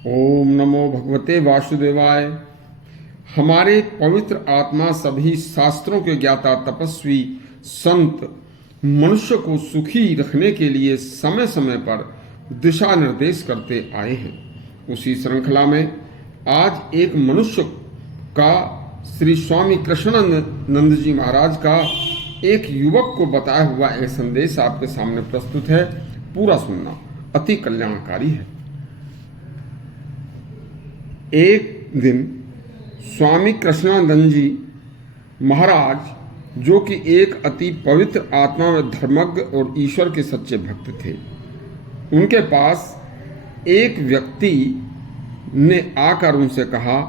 ओम नमो भगवते वासुदेवाय। हमारे पवित्र आत्मा सभी शास्त्रों के ज्ञाता तपस्वी संत मनुष्य को सुखी रखने के लिए समय समय पर दिशा निर्देश करते आए हैं। उसी श्रृंखला में आज एक मनुष्य का श्री स्वामी कृष्णानंद जी महाराज का एक युवक को बताया हुआ एक संदेश आपके सामने प्रस्तुत है। पूरा सुनना अति कल्याणकारी है। एक दिन स्वामी कृष्णानंद जी महाराज, जो कि एक अति पवित्र आत्मा में धर्मज्ञ और ईश्वर के सच्चे भक्त थे, उनके पास एक व्यक्ति ने आकर उनसे कहा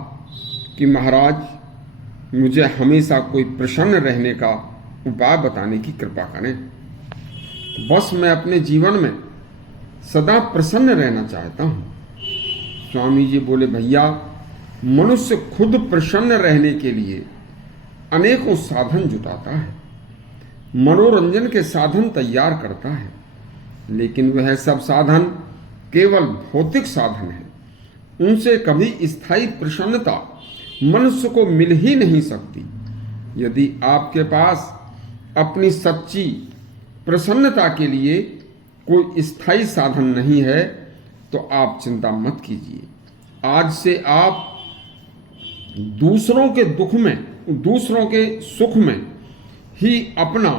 कि महाराज, मुझे हमेशा कोई प्रसन्न रहने का उपाय बताने की कृपा करें। बस मैं अपने जीवन में सदा प्रसन्न रहना चाहता हूँ। स्वामी जी बोले, भैया, मनुष्य खुद प्रसन्न रहने के लिए अनेकों साधन जुटाता है, मनोरंजन के साधन तैयार करता है, लेकिन वह सब साधन केवल भौतिक साधन है। उनसे कभी स्थायी प्रसन्नता मनुष्य को मिल ही नहीं सकती। यदि आपके पास अपनी सच्ची प्रसन्नता के लिए कोई स्थायी साधन नहीं है तो आप चिंता मत कीजिए। आज से आप दूसरों के दुख में, दूसरों के सुख में ही अपना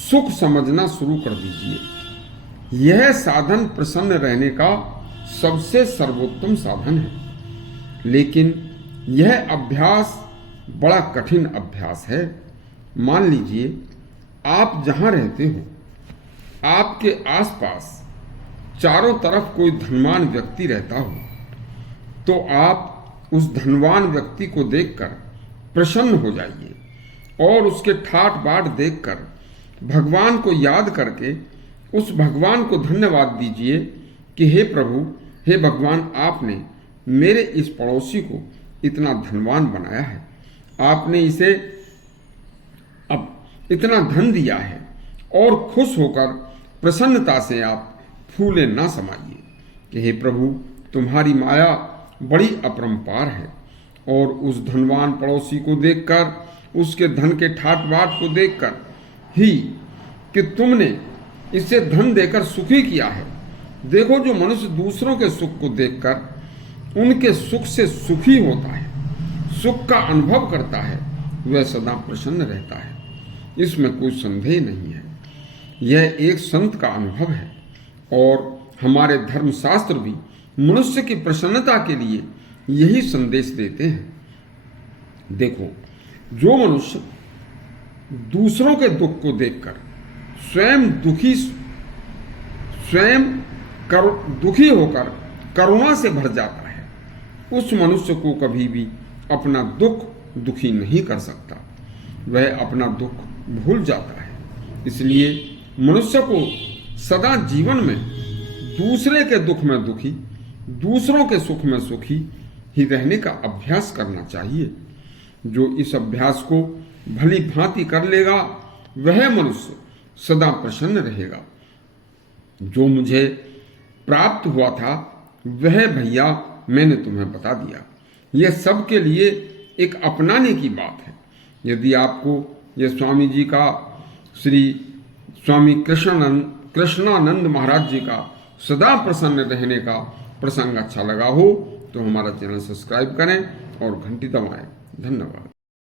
सुख समझना शुरू कर दीजिए। यह साधन प्रसन्न रहने का सबसे सर्वोत्तम साधन है, लेकिन यह अभ्यास बड़ा कठिन अभ्यास है। मान लीजिए आप जहां रहते हो, आपके आसपास चारों तरफ कोई धनवान व्यक्ति रहता हो, तो आप उस धनवान व्यक्ति को देखकर प्रसन्न हो जाइए और उसके ठाट बाट देखकर भगवान को याद करके उस भगवान को धन्यवाद दीजिए कि हे प्रभु, हे भगवान, आपने मेरे इस पड़ोसी को इतना धनवान बनाया है, आपने इसे अब इतना धन दिया है, और खुश होकर प्रसन्नता से आप फूले ना समाइए कि हे प्रभु, तुम्हारी माया बड़ी अपरंपार है। और उस धनवान पड़ोसी को देखकर, उसके धन के ठाट बाट को देखकर ही कि तुमने इसे धन देकर सुखी किया है। देखो, जो मनुष्य दूसरों के सुख को देखकर उनके सुख से सुखी होता है, सुख का अनुभव करता है, वह सदा प्रसन्न रहता है। इसमें कोई संदेह नहीं है। यह एक संत का अनुभव है, और हमारे धर्मशास्त्र भी मनुष्य की प्रसन्नता के लिए यही संदेश देते हैं। देखो, जो मनुष्य दूसरों के दुख को देखकर स्वयं दुखी होकर करुणा से भर जाता है, उस मनुष्य को कभी भी अपना दुख दुखी नहीं कर सकता। वह अपना दुख भूल जाता है। इसलिए मनुष्य को सदा जीवन में दूसरे के दुख में दुखी, दूसरों के सुख में सुखी ही रहने का अभ्यास करना चाहिए। जो इस अभ्यास को भली भांति कर लेगा, वह मनुष्य सदा प्रसन्न रहेगा। जो मुझे प्राप्त हुआ था वह, भैया, मैंने तुम्हें बता दिया। यह सबके लिए एक अपनाने की बात है। यदि आपको यह स्वामी जी का, श्री स्वामी कृष्णानंद महाराज जी का सदा प्रसन्न रहने का प्रसंग अच्छा लगा हो तो हमारा चैनल सब्सक्राइब करें और घंटी दबाएं। धन्यवाद।